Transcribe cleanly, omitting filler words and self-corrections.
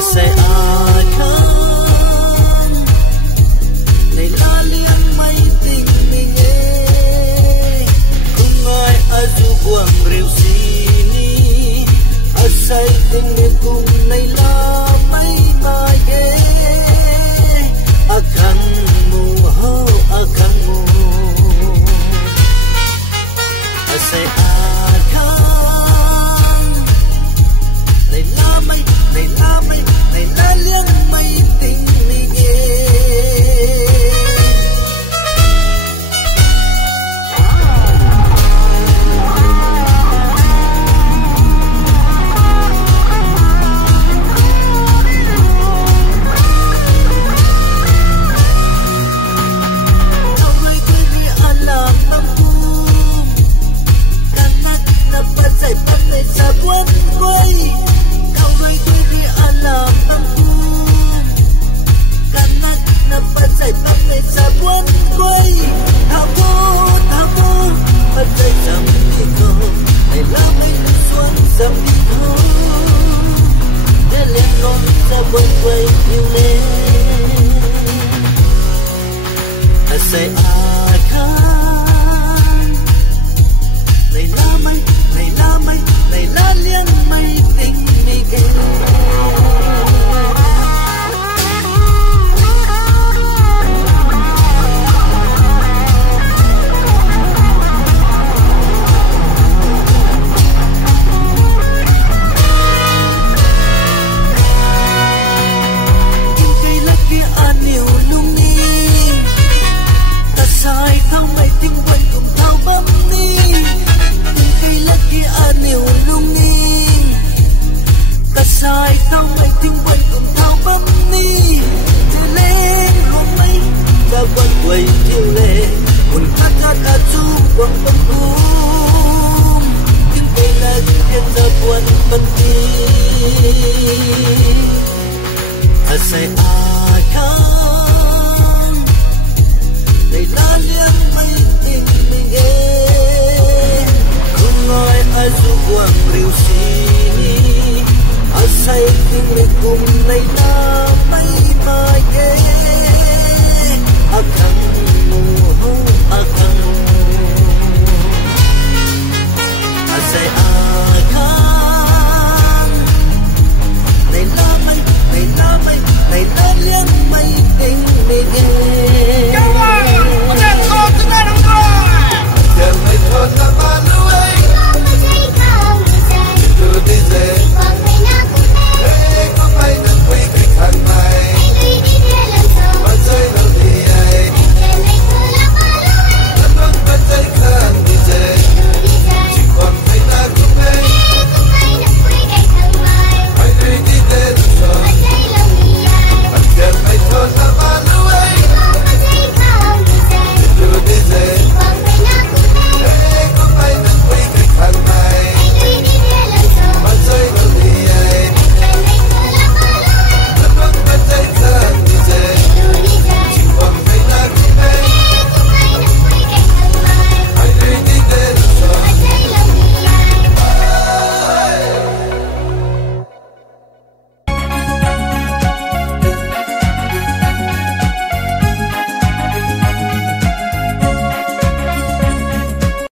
say akan lấy la liang mây tình mình cùng ngồi azu buông rêu xì say tình cùng này la mây mai akan mu ho akan mu say akan lấy la mây lấy la liang mây tình mình Sabuan quay kau lay diri alam tangkum kanak na pasay papay sabuan quay thabo pasay samdi ko ay lamay suan samdi ko delen non sabuan quay yule asay akan lay lamay lấy la liang mây tình mình những cây lá kia an nhiều lung ni ta sai thao mây tình quên cùng thao bấm ni lagi anil lungi kasai thao mây tình quên cùng thao bấm ni từ lên hôm nay đã quên quay chiều lệ muốn hát azu quăng bấm cung tiếng cây là tiếng ra buồn bật đi asai akan để la liang mây tình mình ngồi azu buông rêu xì